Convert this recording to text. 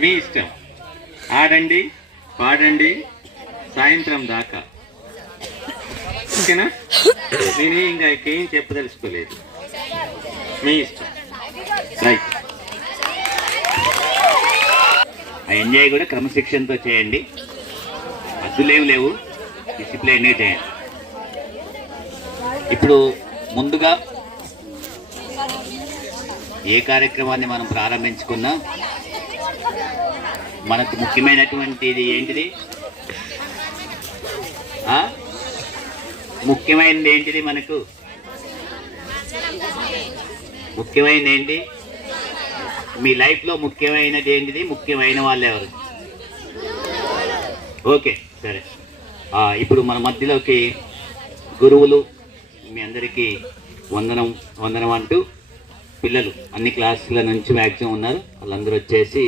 మీ ఇష్టం. ఆడండి, పాడండి సాయంత్రం దాకా. ఓకేనా? నేను ఇంకా ఏం చెప్పదలుచుకోలేదు. మీ ఇష్టం. రైట్. ఆ ఎంజాయ్ కూడా క్రమశిక్షణతో చేయండి. అద్దులేం లేవు, డిసిప్లైన్గా చేయండి. ఇప్పుడు ముందుగా ఏ కార్యక్రమాన్ని మనం ప్రారంభించుకున్నా మనకు ముఖ్యమైనటువంటిది ఏంటిది? ముఖ్యమైనది ఏంటిది? మనకు ముఖ్యమైనది ఏంటి? మీ లైఫ్లో ముఖ్యమైనది ఏంటిది? ముఖ్యమైన వాళ్ళు ఎవరు? ఓకే, సరే. ఇప్పుడు మన మధ్యలోకి గురువులు మీ అందరికీ వందనం అంటూ పిల్లలు అన్ని క్లాసుల నుంచి మ్యాక్సిమం ఉన్నారు, వాళ్ళందరూ వచ్చేసి